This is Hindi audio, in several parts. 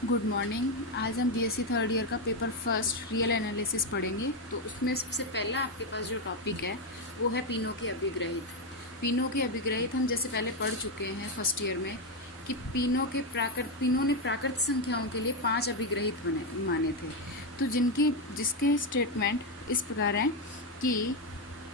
Good morning. आज हम बीएससी थर्ड ईयर का पेपर फर्स्ट रियल एनालिसिस पढ़ेंगे। तो उसमें सबसे पहला आपके पास जो टॉपिक है वो है पीनो के अभिग्रहित। पीनो के अभिग्रहित हम जैसे पहले पढ़ चुके हैं फर्स्ट ईयर में कि पीनो ने प्राकृत संख्याओं के लिए 5 अभिग्रहित माने थे। तो जिसके स्टेटमेंट इस प्रकार हैं कि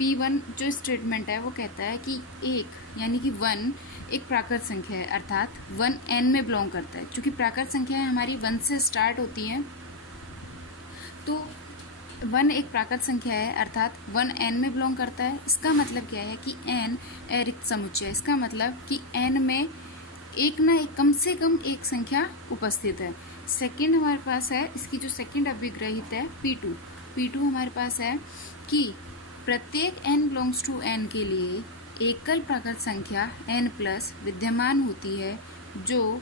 P1 जो स्टेटमेंट है वो कहता है कि एक यानी कि 1 एक प्राकृत संख्या है, अर्थात 1 n में बिलोंग करता है। क्योंकि प्राकृत संख्याएं हमारी 1 से स्टार्ट होती हैं, तो 1 एक प्राकृत संख्या है अर्थात 1 n में बिलोंग करता है। इसका मतलब क्या है कि n अरिक्त समुच्चय, इसका मतलब कि n में एक ना एक कम से कम एक संख्या उपस्थित है। सेकंड हमारे पास है, इसकी जो सेकंड अभिग्रहित है P2 हमारे पास है कि प्रत्येक n बिलोंग्स टू n के लिए एकल प्राकृत संख्या n प्लस विद्यमान होती है जो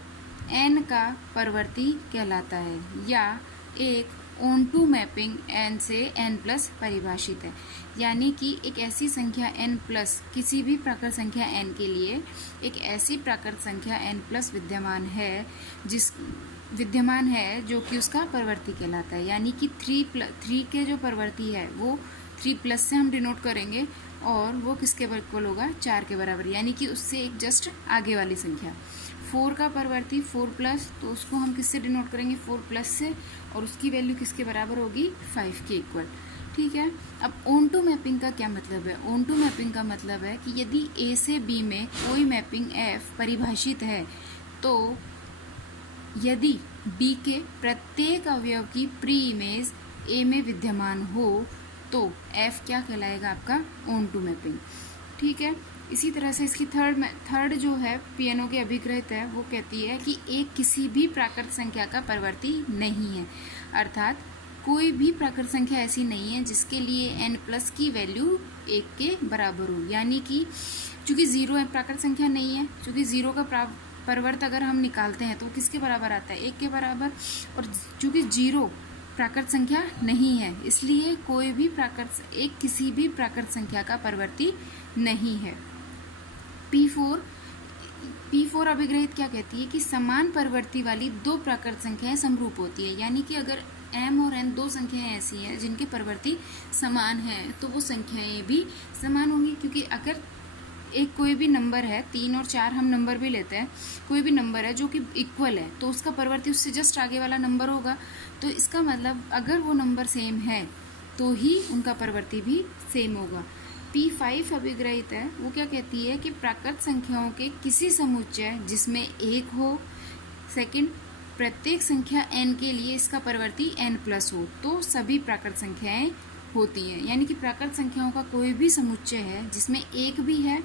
n का परवर्ती कहलाता है, या एक ऑन टू मैपिंग n से n प्लस परिभाषित है। यानी कि एक ऐसी संख्या n प्लस किसी भी प्राकृत संख्या n के लिए एक ऐसी प्राकृत संख्या n प्लस विद्यमान है जो कि उसका परवर्ती कहलाता है। यानी कि 3 के जो परवर्ती है वो 3 प्लस से हम डिनोट करेंगे और वो किसके इक्वल होगा, 4 के बराबर, यानी कि उससे एक जस्ट आगे वाली संख्या। 4 का परवर्ती 4 प्लस, तो उसको हम किससे डिनोट करेंगे, 4 प्लस से, और उसकी वैल्यू किसके बराबर होगी, 5 के इक्वल। ठीक है। अब ऑन टू मैपिंग का क्या मतलब है? ऑन टू मैपिंग का मतलब है कि यदि ए से बी में कोई मैपिंग एफ परिभाषित है, तो यदि बी के प्रत्येक अवयव की प्री इमेज ए में विद्यमान हो तो एफ क्या कहलाएगा, आपका ऑन टू मैपिंग। ठीक है। इसी तरह से इसकी थर्ड जो है पीएनओ के अभिग्रहित है वो कहती है कि एक किसी भी प्राकृत संख्या का परवर्ती नहीं है, अर्थात कोई भी प्राकृत संख्या ऐसी नहीं है जिसके लिए n प्लस की वैल्यू 1 के बराबर हो। यानी कि चूंकि 0 है, प्राकृत संख्या नहीं है, चूंकि 0 का परवर्त अगर हम निकालते हैं तो किसके बराबर आता है, 1 के बराबर। और चूंकि 0 प्राकृत संख्या नहीं है, इसलिए कोई भी किसी भी प्राकृत संख्या का परवर्ती नहीं है। P4 अभिग्रहित क्या कहती है कि समान परवर्ती वाली 2 प्राकृत संख्याएं समरूप होती है। यानी कि अगर m और n 2 संख्याएं ऐसी हैं जिनके परवर्ती समान हैं तो वो संख्याएं भी समान होंगी। क्योंकि अगर एक कोई भी नंबर है, 3 और 4 हम नंबर भी लेते हैं, कोई भी नंबर है जो कि इक्वल है तो उसका परवर्ती उससे जस्ट आगे वाला नंबर होगा। तो इसका मतलब अगर वो नंबर सेम है तो ही उनका परवर्ती भी सेम होगा। P5 अभिग्रहित है, वो क्या कहती है कि प्राकृत संख्याओं के किसी समुच्चय जिसमें एक हो, सेकंड प्रत्येक संख्या n के लिए इसका परवर्ती n प्लस हो, तो सभी प्राकृत संख्याएं होती हैं। यानी कि प्राकृत संख्याओं का कोई भी समुच्चय है जिसमें एक भी है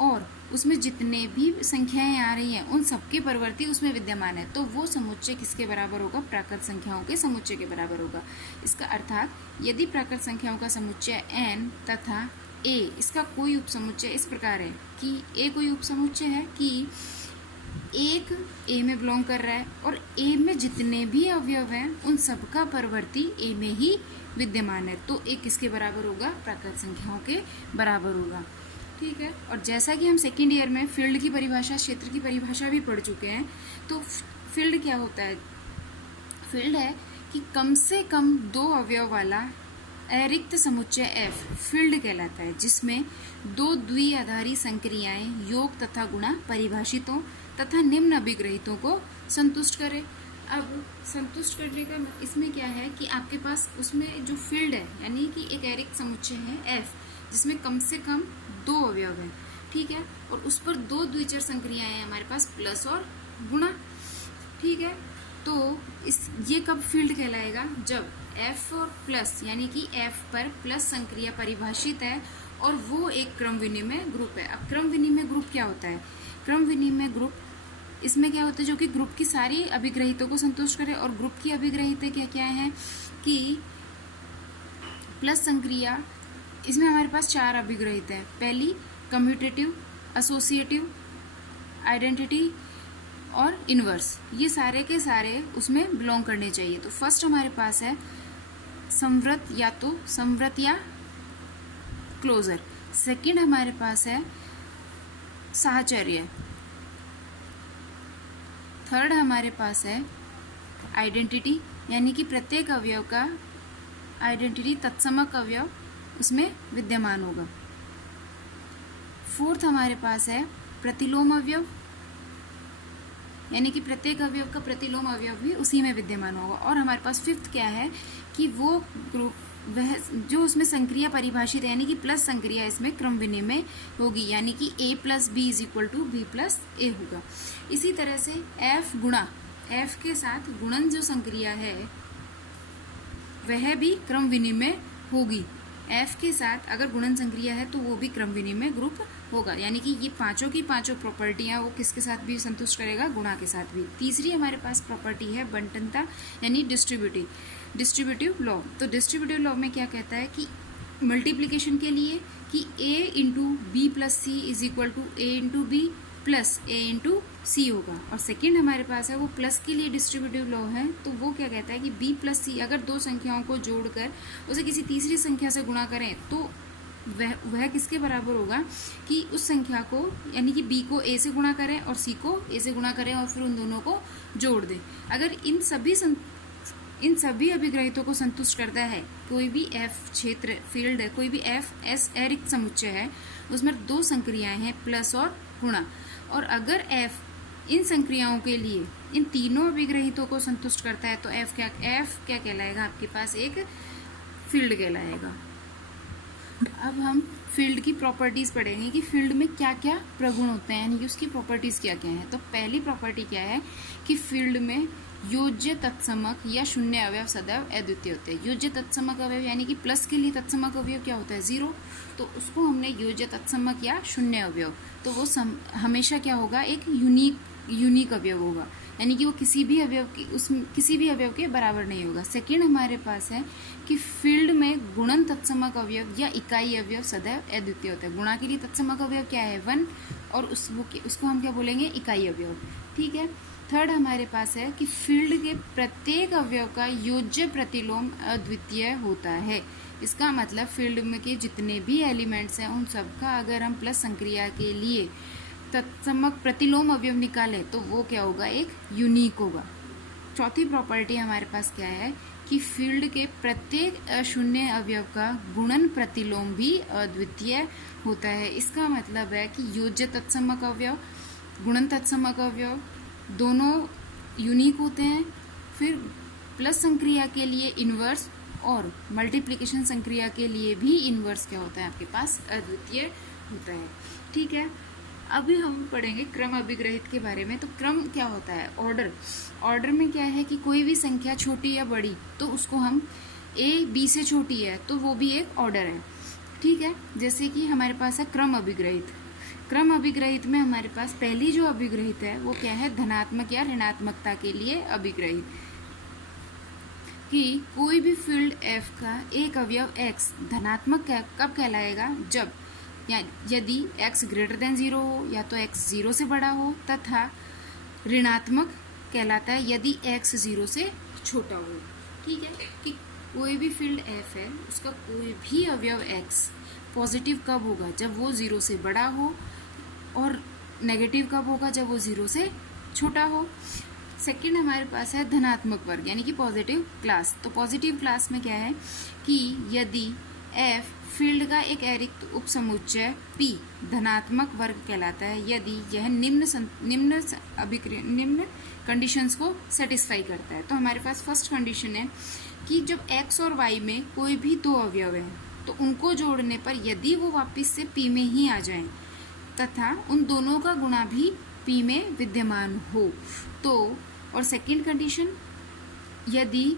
और उसमें जितने भी संख्याएं आ रही हैं उन सबके परवर्ती उसमें विद्यमान है, तो वो समुच्चय किसके बराबर होगा, प्राकृत संख्याओं के समुच्चय के बराबर होगा। इसका अर्थात यदि प्राकृत संख्याओं का समुच्चय n तथा a, इसका कोई उपसमुच्चय इस प्रकार है कि a कोई उपसमुच्चय है कि एक a में बिलोंग कर रहा है और a में जितने भी अवयव हैं उन सबका परवर्ती a में ही विद्यमान है, तो a किसके बराबर होगा, प्राकृत संख्याओं के बराबर होगा। ठीक है। और जैसा कि हम सेकेंड ईयर में फील्ड की परिभाषा, क्षेत्र की परिभाषा भी पढ़ चुके हैं, तो फील्ड क्या होता है, फील्ड है कि कम से कम 2 अवयव वाला अरिक्त समुच्चय F फील्ड कहलाता है, जिसमें 2 द्विआधारी संक्रियाएं योग तथा गुणा परिभाषित हों तथा निम्न अभिग्रहितों को संतुष्ट करे। अब संतुष्ट करने का इसमें क्या है कि आपके पास उसमें जो फील्ड है यानी कि एक अरिक्त समुच्चय है F जिसमें कम से कम 2 अवयव हैं। ठीक है। और उस पर 2 द्विचर संक्रियाएं हैं हमारे पास, प्लस और गुणा। ठीक है। तो ये कब फील्ड कहलाएगा, जब F और प्लस यानी कि F पर प्लस संक्रिया परिभाषित है और वो एक क्रम विनिमय ग्रुप है। अब क्रम विनिमय ग्रुप क्या होता है, क्रम विनिमय ग्रुप इसमें क्या होता है, जो कि ग्रुप की सारी अभिग्रहितों को संतुष्ट करे। और ग्रुप की अभिग्रहितें क्या क्या हैं कि प्लस संक्रिया, इसमें हमारे पास 4 अभिग्रहित हैं। पहली कम्यूटेटिव, एसोसिएटिव, आइडेंटिटी और इनवर्स, ये सारे के सारे उसमें बिलोंग करने चाहिए। तो फर्स्ट हमारे पास है संवृत या क्लोजर। सेकंड हमारे पास है साहचर्य। थर्ड हमारे पास है आइडेंटिटी, यानी कि प्रत्येक अवयव का आइडेंटिटी तत्समक अवयव उसमें विद्यमान होगा। फोर्थ हमारे पास है प्रतिलोम अवयव, यानी कि प्रत्येक अवयव का प्रतिलोम अवयव भी उसी में विद्यमान होगा। और हमारे पास फिफ्थ क्या है कि वो ग्रुप वह जो उसमें संक्रिया परिभाषित है, यानी कि प्लस संक्रिया इसमें क्रम विनिमय होगी, यानी कि a plus B is equal to B plus A होगा। इसी तरह से f गुणा f के साथ गुणन जो संक्रिया है वह भी क्रम विनिमय होगी। f के साथ अगर गुणन संक्रिया है तो वो भी क्रम विनिमय ग्रुप होगा, यानी कि ये पांचों की पांचों प्रॉपर्टियां वो किसके साथ भी संतुष्ट करेगा, गुणा के साथ भी। तीसरी हमारे पास प्रॉपर्टी है बंटनता, यानी डिस्ट्रीब्यूटिव लॉ। तो डिस्ट्रीब्यूटिव लॉ में क्या कहता है कि मल्टीप्लिकेशन के लिए कि a into B plus C is equal to A into B plus A into C होगा। और सेकेंड हमारे पास है वो प्लस के लिए डिस्ट्रीब्यूटिव लॉ है, तो वो क्या कहता है कि b प्लस सी अगर दो संख्याओं को जोड़कर उसे किसी तीसरी संख्या से गुणा करें तो वह किसके बराबर होगा कि उस संख्या को, यानी कि b को a से गुणा करें और c को a से गुणा करें और फिर उन दोनों को जोड़ दें। अगर इन सभी अभिग्रहितों को संतुष्ट करता है कोई भी f क्षेत्र फील्ड है, कोई भी f s रिक्त समुच्चय है, उसमें दो संक्रियाएं हैं प्लस और गुणा, और अगर f इन संक्रियाओं के लिए इन तीनों अभिग्रहितों को संतुष्ट करता है तो f क्या कहलाएगा, आपके पास एक फील्ड कहलाएगा। अब हम फील्ड की प्रॉपर्टीज पढ़ेंगे कि फील्ड में क्या क्या प्रगुण होते हैं, यानी कि उसकी प्रॉपर्टीज क्या क्या हैं। तो पहली प्रॉपर्टी क्या है कि फील्ड में योज्य तत्समक या शून्य अवयव सदैव अद्वितीय होते हैं। योज्य तत्समक अवयव यानी कि प्लस के लिए तत्समक अवयव क्या होता है, 0, तो उसको हमने योज्य तत्समक या शून्य अवयव, तो वो हमेशा क्या होगा, एक यूनिक अवयव होगा, यानी कि वो किसी भी अवयव के बराबर नहीं होगा। सेकेंड हमारे पास है कि फील्ड में गुणन तत्समक अवयव या इकाई अवयव सदैव अद्वितीय होता है। गुणा के लिए तत्समक अवयव क्या है, 1, और उसको हम क्या बोलेंगे, इकाई अवयव। ठीक है। थर्ड हमारे पास है कि फील्ड के प्रत्येक अवयव का योज्य प्रतिलोम अद्वितीय होता है। इसका मतलब फील्ड में के जितने भी एलिमेंट्स हैं उन सब का अगर हम प्लस संक्रिया के लिए तत्समक प्रतिलोम अवयव निकालें तो वो क्या होगा, एक यूनिक होगा। चौथी प्रॉपर्टी हमारे पास क्या है कि फील्ड के प्रत्येक अशून्य अवयव का गुणन प्रतिलोम भी अद्वितीय होता है। इसका मतलब है कि योज्य तत्समक अवयव, गुणन तत्समक अवयव दोनों यूनिक होते हैं। फिर प्लस संक्रिया के लिए इन्वर्स और मल्टीप्लिकेशन संक्रिया के लिए भी इन्वर्स क्या होता है, आपके पास अद्वितीय होता है। ठीक है। अभी हम पढ़ेंगे क्रम अभिग्रहित के बारे में। तो क्रम क्या होता है, ऑर्डर में क्या है कि कोई भी संख्या छोटी या बड़ी तो उसको हम a b से छोटी है तो वो भी एक ऑर्डर है। ठीक है। जैसे कि हमारे पास है क्रम अभिग्रहित में हमारे पास पहली जो अभिग्रहित है वो क्या है, धनात्मक या ऋणात्मकता के लिए अभिग्रहित, कि कोई भी फील्ड f का एक अवयव x धनात्मक कब कहलाएगा, जब यदि x ग्रेटर देन 0 हो या तो x 0 से बड़ा हो, तथा ऋणात्मक कहलाता है यदि x 0 से छोटा हो। ठीक है। कि कोई भी फील्ड f है उसका कोई भी अवयव x पॉजिटिव कब होगा, जब वो 0 से बड़ा हो, और नेगेटिव कब होगा, जब वो 0 से छोटा हो। सेकंड हमारे पास है धनात्मक वर्ग, यानी कि पॉजिटिव क्लास। तो पॉजिटिव क्लास में क्या है कि यदि f फील्ड का एक अरिक्त उपसमुच्चय p धनात्मक वर्ग कहलाता है यदि यह निम्न कंडीशंस को सेटिस्फाई करता है। तो हमारे पास फर्स्ट कंडीशन है कि जब x और y में कोई भी दो अवयव हैं तो उनको जोड़ने पर यदि वो वापस से p में ही आ जाएं तथा उन दोनों का गुणा भी p में विद्यमान हो तो, और सेकंड कंडीशन यदि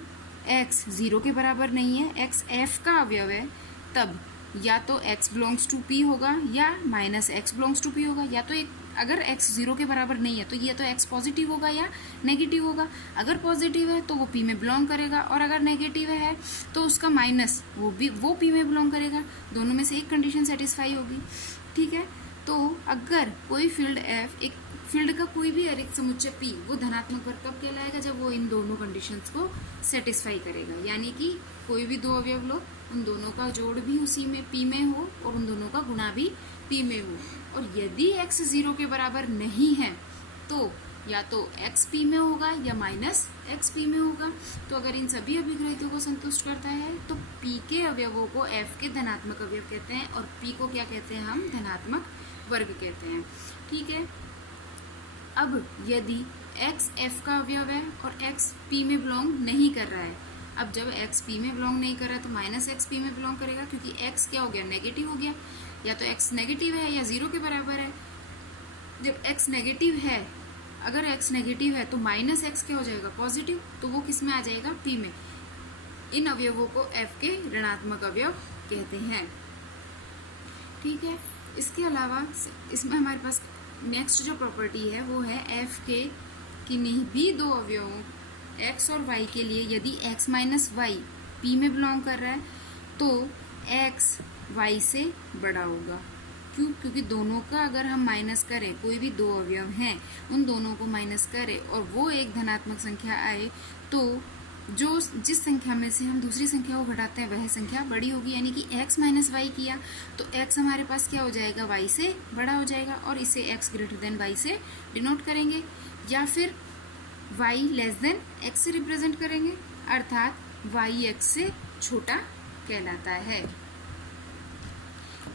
x 0 के बराबर नहीं है, x f का अवयव है, तब या तो x बिलोंग्स टू p होगा या minus x belongs to p होगा, या तो एक अगर x 0 के बराबर नहीं है तो ये तो x पॉजिटिव होगा या नेगेटिव होगा। अगर पॉजिटिव है तो वो p में बिलोंग करेगा, और अगर नेगेटिव है तो उसका माइनस वो p में बिलोंग करेगा। दोनों में से एक कंडीशन सेटिस्फाई होगी। ठीक है। तो अगर कोई फील्ड f, एक फील्ड का कोई भी अरिक्त समुच्चय p, वो धनात्मक वर्ग कब कहलाएगा, जब वो इन दोनों कंडीशंस को सेटिस्फाई करेगा, यानी कि कोई भी दो अवयव लो, उन दोनों का जोड़ भी उसी में p में हो और उन दोनों का गुणा भी p में हो। और यदि x 0 के बराबर नहीं है तो या तो एक्स पी में होगा या माइनस एक्स पी में होगा। तो अगर इन सभी अभिग्रहितों को संतुष्ट करता है तो पी के अवयवों को एफ के धनात्मक अवयव कहते हैं और पी को क्या कहते हैं हम, धनात्मक वर्ग कहते हैं। ठीक है, अब यदि एक्स एफ का अवयव है और एक्स पी में बिलोंग नहीं कर रहा है, अब जब एक्स पी में बिलोंग नहीं कर रहा तो माइनस एक्स पी में बिलोंग करेगा, क्योंकि एक्स क्या हो गया, नेगेटिव हो गया, या तो एक्स नेगेटिव है या जीरो के बराबर है। जब एक्स नेगेटिव है, अगर एक्स नेगेटिव है तो माइनस एक्स क्या हो जाएगा, पॉजिटिव, तो वो किस में आ जाएगा, पी में। इन अवयवों को एफ के ऋणात्मक अवयव कहते हैं। ठीक है, इसके अलावा इसमें हमारे पास नेक्स्ट जो प्रॉपर्टी है वो है एफ के किन्हीं भी दो अवयवों एक्स और वाई के लिए यदि एक्स माइनस वाई पी में बिलोंग कर रहा है तो एक्स वाई से बड़ा होगा। क्यों? क्योंकि दोनों का अगर हम माइनस करें, कोई भी दो अवयव हैं उन दोनों को माइनस करें और वो एक धनात्मक संख्या आए तो जो जिस संख्या में से हम दूसरी संख्या को घटाते हैं वह संख्या बड़ी होगी। यानी कि x माइनस वाई किया तो x हमारे पास क्या हो जाएगा, y से बड़ा हो जाएगा और इसे x ग्रेटर देन y से डिनोट करेंगे, या फिर y लेस देन x से रिप्रेजेंट करेंगे, अर्थात y x से छोटा कहलाता है।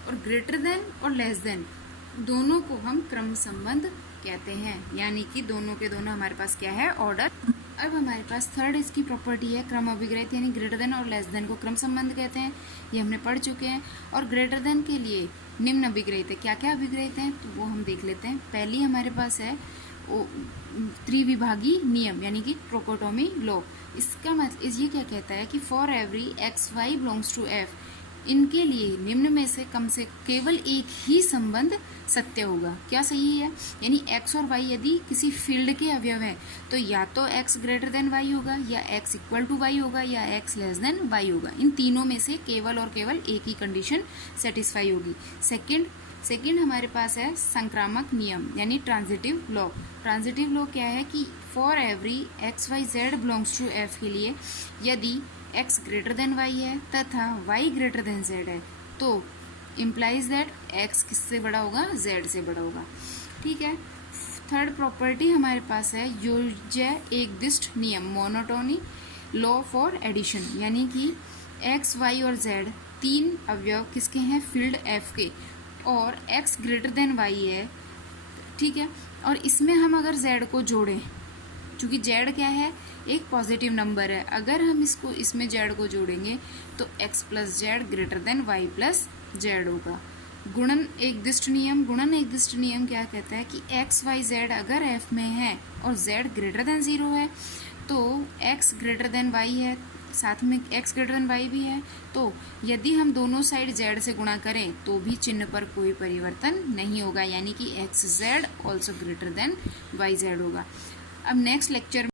और ग्रेटर देन और लेस देन दोनों को हम क्रम संबंध कहते हैं, यानी कि दोनों के दोनों हमारे पास क्या है, ऑर्डर। अब हमारे पास थर्ड इसकी प्रॉपर्टी है क्रम अभिग्रहित, यानी ग्रेटर देन और लेस देन को क्रम संबंध कहते हैं, ये हमने पढ़ चुके हैं। और ग्रेटर देन के लिए निम्न अभिग्रहित है, क्या क्या अभिग्रहित हैं तो वो हम देख लेते हैं। पहली हमारे पास है त्रिविभागी नियम, यानी कि ट्रोकोटोमी लॉ। इसका मतलब ये क्या कहता है कि for every x y belongs to f, इनके लिए निम्न में से कम से केवल एक ही संबंध सत्य होगा। क्या सही है, यानी x और y यदि किसी फील्ड के अवयव है तो या तो x ग्रेटर देन y होगा या x इक्वल टू y होगा या x लेस देन y होगा। इन तीनों में से केवल और केवल एक ही कंडीशन सेटिस्फाई होगी। सेकंड हमारे पास है संक्रामक नियम, यानी ट्रांजिटिव लॉ। ट्रांजिटिव लॉ क्या है कि for every x y z belongs to f के लिए यदि x ग्रेटर देन y है तथा y ग्रेटर देन z है तो इम्प्लाइज दैट x किससे बड़ा होगा, z से बड़ा होगा। ठीक है, थर्ड प्रॉपर्टी हमारे पास है योज्य एकदिष्ट नियम, मोनोटोनी लॉ फॉर एडिशन, यानी कि x y और z तीन अवयव किसके हैं, फील्ड f के, और x ग्रेटर देन y है। ठीक है, और इसमें हम अगर z को जोड़ें, चूँकि z क्या है, एक पॉजिटिव नंबर है, अगर हम इसमें z को जोड़ेंगे तो x plus Z greater than y plus Z होगा। गुणन एकदिष्ट नियम क्या कहता है कि x y z अगर f में है और z ग्रेटर देन 0 है तो x ग्रेटर देन y है, साथ में x ग्रेटर देन y भी है, तो यदि हम दोनों साइड z से गुणा करें तो भी चिन्ह पर कोई परिवर्तन नहीं होगा, यानी कि x z also greater than y z होगा। अब नेक्स्ट लेक्चर